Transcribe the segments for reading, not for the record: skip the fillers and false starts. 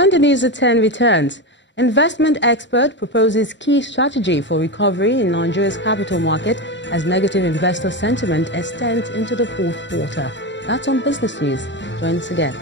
When the News at 10 returns, investment expert proposes key strategy for recovery in Nigeria's capital market as negative investor sentiment extends into the fourth quarter. That's on Business News. Join us again.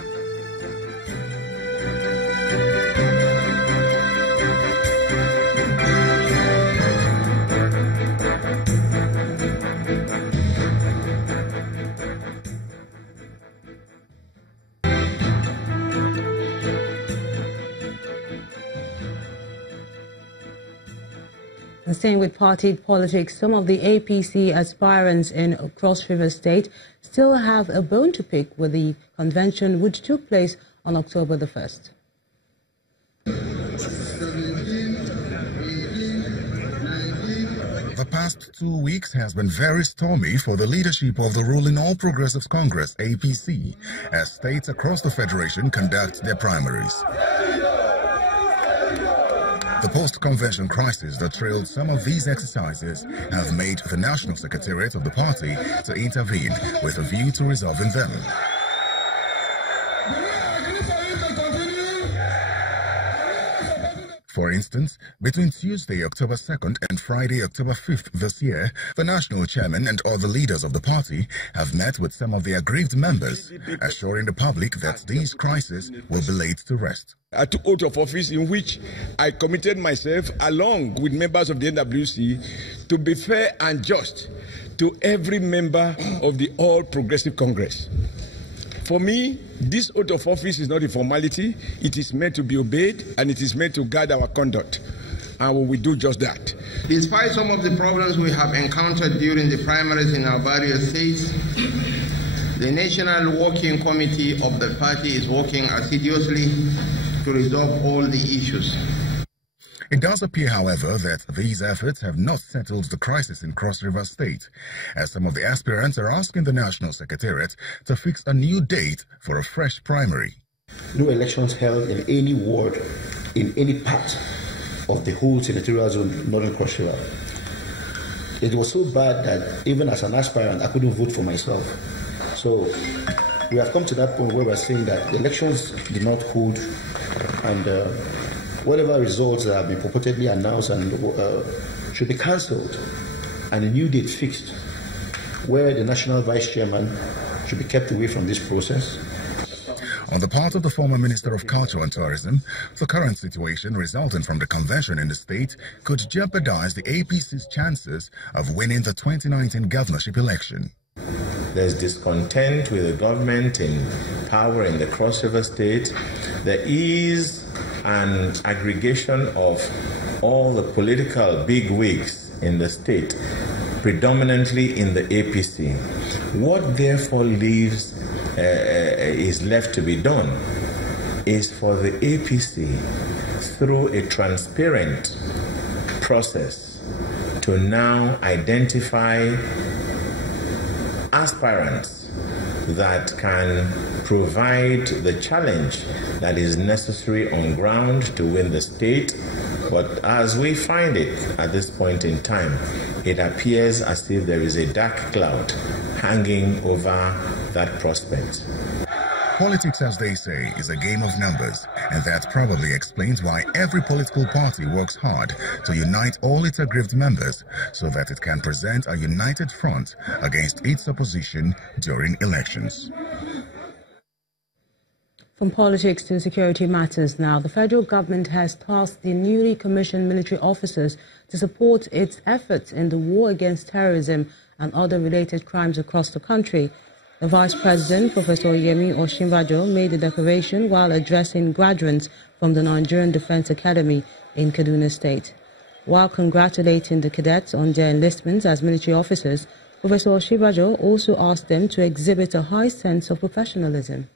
And staying with party politics, some of the APC aspirants in Cross River State still have a bone to pick with the convention which took place on October the 1st. The past 2 weeks has been very stormy for the leadership of the ruling All Progressives Congress, APC, as states across the federation conduct their primaries. The post-convention crisis that trailed some of these exercises have made the National Secretariat of the party to intervene with a view to resolving them. For instance, between Tuesday, October 2nd and Friday, October 5th this year, the national chairman and other leaders of the party have met with some of the aggrieved members, assuring the public that these crises will be laid to rest. I took oath of office in which I committed myself, along with members of the NWC, to be fair and just to every member of the All Progressive Congress. For me, this oath of office is not a formality. It is meant to be obeyed, and it is meant to guide our conduct. And we will do just that. Despite some of the problems we have encountered during the primaries in our various states, the National Working Committee of the party is working assiduously to resolve all the issues. It does appear, however, that these efforts have not settled the crisis in Cross River State, as some of the aspirants are asking the National Secretariat to fix a new date for a fresh primary. No elections held in any ward, in any part of the whole senatorial zone, Northern Cross River. It was so bad that even as an aspirant, I couldn't vote for myself. So we have come to that point where we're saying that the elections did not hold, and whatever results that have been purportedly announced and should be cancelled, and a new date fixed, where the national vice chairman should be kept away from this process. On the part of the former Minister of Culture and Tourism, the current situation resulting from the convention in the state could jeopardize the APC's chances of winning the 2019 governorship election. There's discontent with the government in power in the Cross River State. There is an aggregation of all the political bigwigs in the state, predominantly in the APC. What therefore is left to be done is for the APC, through a transparent process, to now identify aspirants that can provide the challenge that is necessary on ground to win the state. But as we find it at this point in time, it appears as if there is a dark cloud hanging over that prospect. Politics, as they say, is a game of numbers, and that probably explains why every political party works hard to unite all its aggrieved members so that it can present a united front against its opposition during elections. From politics to security matters now, the federal government has tasked the newly commissioned military officers to support its efforts in the war against terrorism and other related crimes across the country. The Vice President, Professor Yemi Osinbajo, made the declaration while addressing graduates from the Nigerian Defense Academy in Kaduna State. While congratulating the cadets on their enlistments as military officers, Professor Osinbajo also asked them to exhibit a high sense of professionalism.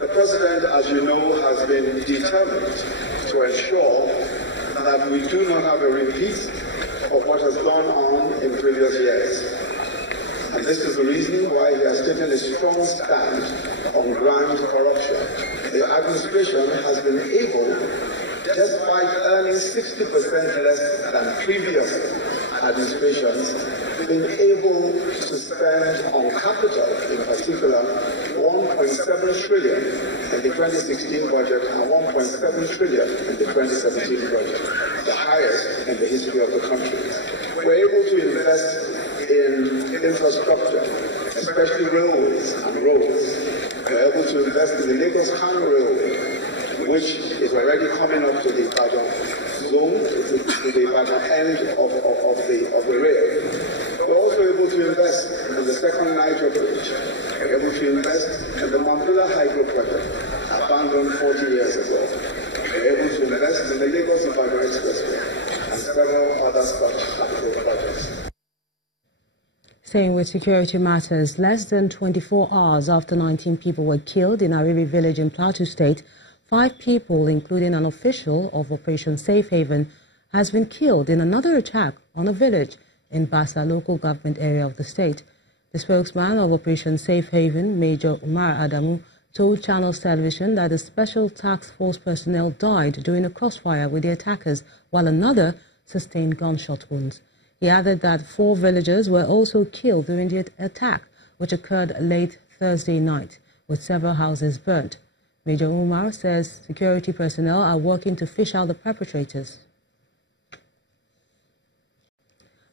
The President, as you know, has been determined to ensure that we do not have a repeat of what has gone on in previous years. And this is the reason why he has taken a strong stand on ground corruption. The administration has been able, despite earning 60% less than previous administrations, been able to spend on capital, in particular, 1.7 trillion in the 2016 budget and 1.7 trillion in the 2017 budget, the highest in the history of the country. We're able to invest in infrastructure, especially railways and roads. We're able to invest in the Lagos-Kano Railway, which is already coming up to the Ibadan zone, to the Ibadan end of the rail. We're also able to invest in the second Niger Bridge. We're able to invest in the Mambila Hydro Project, abandoned 40 years ago. We're able to invest in the Lagos-Ibadan Expressway and several other such capital projects. Staying with security matters, less than 24 hours after 19 people were killed in Aribi village in Plateau State, 5 people, including an official of Operation Safe Haven, has been killed in another attack on a village in Bassa local government area of the state. The spokesman of Operation Safe Haven, Major Umar Adamu, told Channels Television that the Special Task Force personnel died during a crossfire with the attackers, while another sustained gunshot wounds. He added that 4 villagers were also killed during the attack, which occurred late Thursday night, with several houses burnt. Major Umar says security personnel are working to fish out the perpetrators.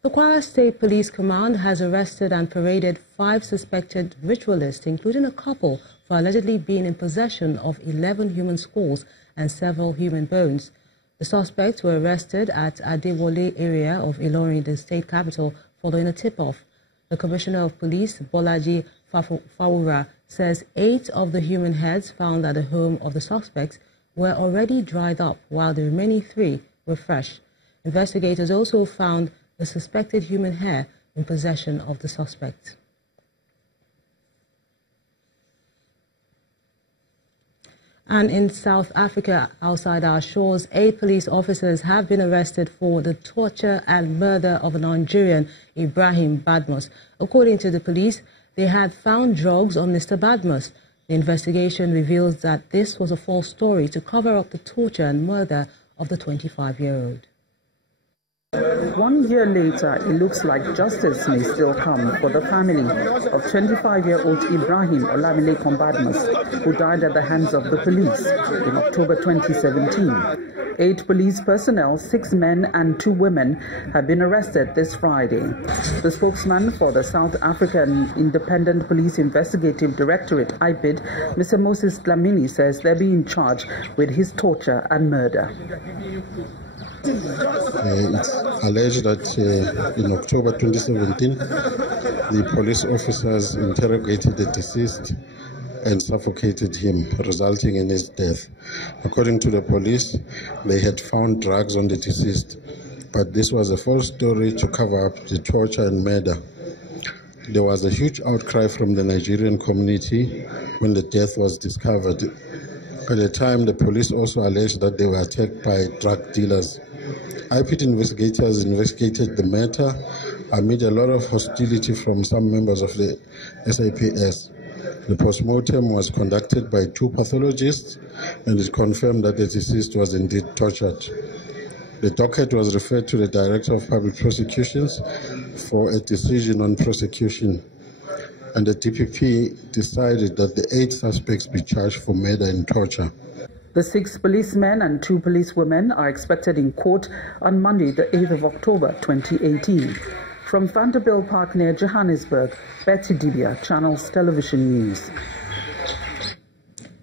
The Kwara State Police Command has arrested and paraded 5 suspected ritualists, including a couple, for allegedly being in possession of 11 human skulls and several human bones. The suspects were arrested at Adewole area of Ilorin, the state capital, following a tip-off. The Commissioner of Police, Bolaji Fawura, says 8 of the human heads found at the home of the suspects were already dried up, while the remaining 3 were fresh. Investigators also found the suspected human hair in possession of the suspect. And in South Africa, outside our shores, 8 police officers have been arrested for the torture and murder of a Nigerian, Ibrahim Badmus. According to the police, they had found drugs on Mr. Badmus. The investigation reveals that this was a false story to cover up the torture and murder of the 25-year-old. 1 year later, it looks like justice may still come for the family of 25-year-old Ibrahim Olamilekan Badmus, who died at the hands of the police in October 2017. 8 police personnel, 6 men and 2 women, have been arrested this Friday. The spokesman for the South African Independent Police Investigative Directorate, IPID, Mr. Moses Dlamini, says they're being charged with his torture and murder. It's alleged that in October 2017, the police officers interrogated the deceased and suffocated him, resulting in his death. According to the police, they had found drugs on the deceased, but this was a false story to cover up the torture and murder. There was a huge outcry from the Nigerian community when the death was discovered. At the time, the police also alleged that they were attacked by drug dealers. IPID investigators investigated the matter amid a lot of hostility from some members of the SAPS. The postmortem was conducted by 2 pathologists, and it confirmed that the deceased was indeed tortured. The docket was referred to the Director of Public Prosecutions for a decision on prosecution, and the DPP decided that the 8 suspects be charged for murder and torture. The 6 policemen and 2 policewomen are expected in court on Monday, the 8th of October, 2018. From Vanderbilt Park near Johannesburg, Betty Dibia, Channels Television News.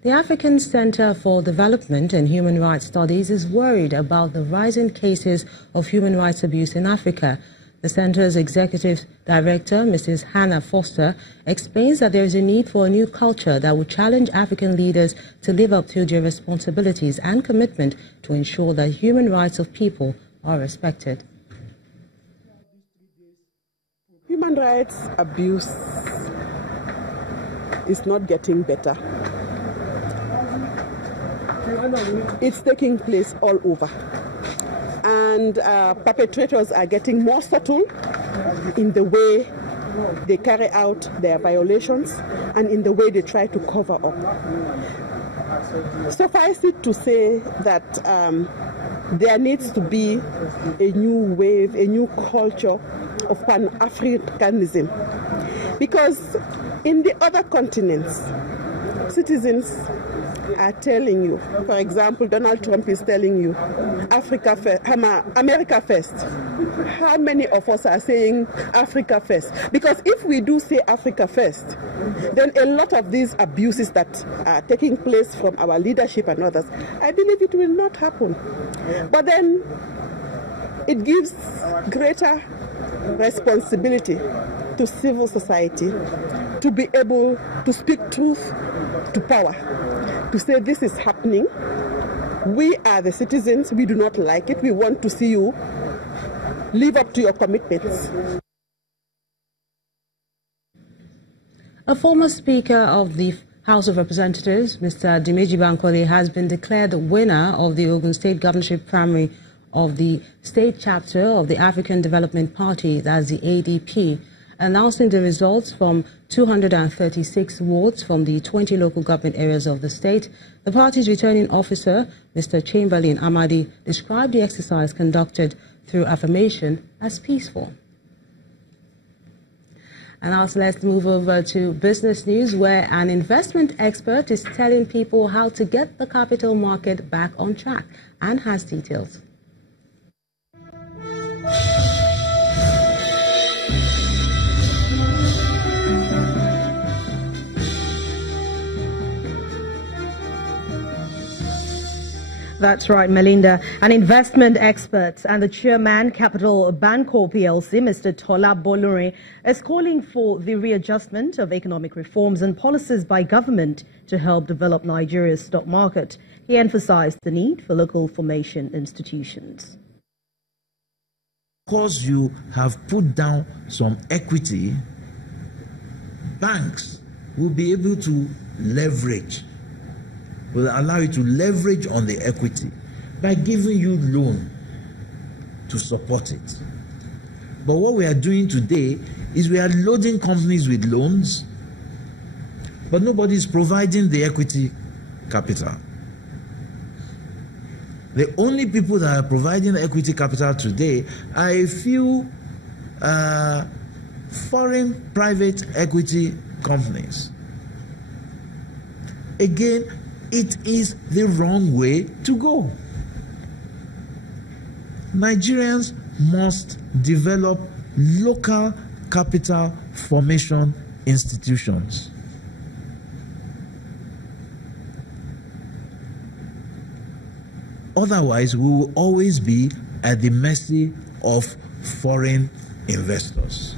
The African Center for Development and Human Rights Studies is worried about the rising cases of human rights abuse in Africa. The center's executive director, Mrs. Hannah Foster, explains that there is a need for a new culture that will challenge African leaders to live up to their responsibilities and commitment to ensure that human rights of people are respected. Human rights abuse is not getting better. It's taking place all over. And perpetrators are getting more subtle in the way they carry out their violations and in the way they try to cover up. Suffice it to say that there needs to be a new wave, a new culture of Pan-Africanism. Because in the other continents, citizens are telling you, for example, Donald Trump is telling you, Africa first, America first. How many of us are saying Africa first? Because if we do say Africa first, then a lot of these abuses that are taking place from our leadership and others, I believe it will not happen. But then it gives greater responsibility to civil society to be able to speak truth to power, to say this is happening. We are the citizens, we do not like it, we want to see you live up to your commitments. A former Speaker of the House of Representatives, Mr. Dimeji Bankole, has been declared the winner of the Ogun State governorship primary of the state chapter of the African Development Party, that's the ADP, announcing the results from 236 wards from the 20 local government areas of the state. The party's returning officer, Mr. Chamberlain Amadi, described the exercise conducted through affirmation as peaceful. And now let's move over to business news, where an investment expert is telling people how to get the capital market back on track and has details. That's right, Melinda. An investment expert and the chairman, Capital Bancorp PLC, Mr. Tola Bolore, is calling for the readjustment of economic reforms and policies by government to help develop Nigeria's stock market. He emphasized the need for local formation institutions. Because you have put down some equity, banks will be able to leverage, will allow you to leverage on the equity by giving you loan to support it. But what we are doing today is we are loading companies with loans, but nobody is providing the equity capital. The only people that are providing equity capital today are a few foreign private equity companies. Again, it is the wrong way to go. Nigerians must develop local capital formation institutions. Otherwise, we will always be at the mercy of foreign investors.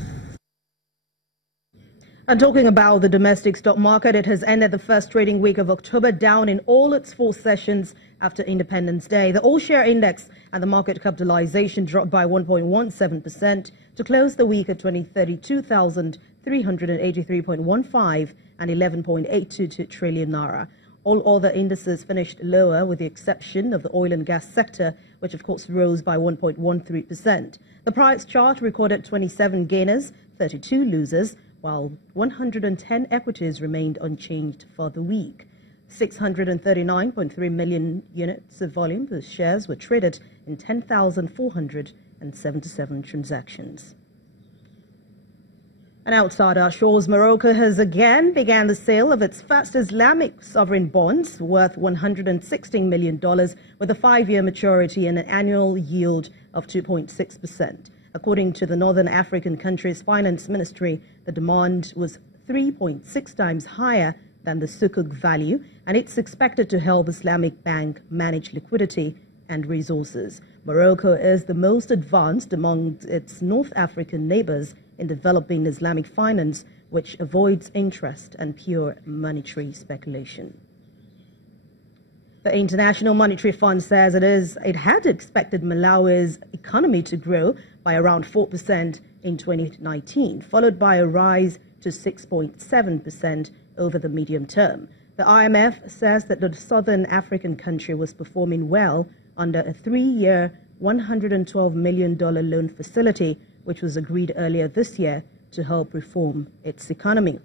And talking about the domestic stock market, it has ended the first trading week of October down in all its 4 sessions after Independence Day. The all-share index and the market capitalization dropped by 1.17% to close the week at 32,383.15 and 11.822 trillion naira. All other indices finished lower, with the exception of the oil and gas sector, which of course rose by 1.13%. The price chart recorded 27 gainers, 32 losers, while 110 equities remained unchanged for the week. 639.3 million units of volume of shares were traded in 10,477 transactions. And outside our shores, Morocco has again began the sale of its first Islamic sovereign bonds worth $116 million with a 5-year maturity and an annual yield of 2.6%. According to the Northern African country's finance ministry, the demand was 3.6 times higher than the sukuk value, and it's expected to help Islamic Bank manage liquidity and resources. Morocco is the most advanced among its North African neighbors in developing Islamic finance, which avoids interest and pure monetary speculation. The International Monetary Fund says it had expected Malawi's economy to grow by around 4% in 2019, followed by a rise to 6.7% over the medium term. The IMF says that the southern African country was performing well under a 3-year, $112 million loan facility, which was agreed earlier this year to help reform its economy.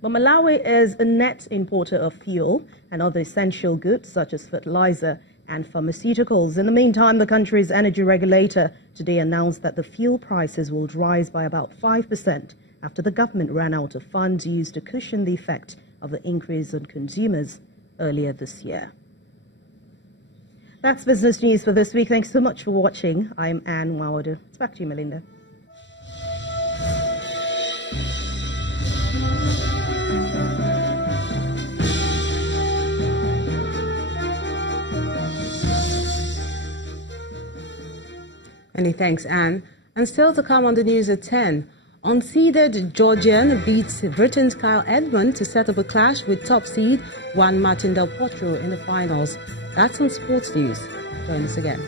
But Malawi is a net importer of fuel and other essential goods such as fertilizer and pharmaceuticals. In the meantime, the country's energy regulator today announced that the fuel prices will rise by about 5% after the government ran out of funds used to cushion the effect of the increase on consumers earlier this year. That's business news for this week. Thanks so much for watching. I'm Anne Wawadu. It's back to you, Melinda. Many thanks, Anne. And still to come on the news at 10. Unseeded Georgian beats Britain's Kyle Edmund to set up a clash with top seed Juan Martin Del Potro in the finals. That's on Sports News. Join us again.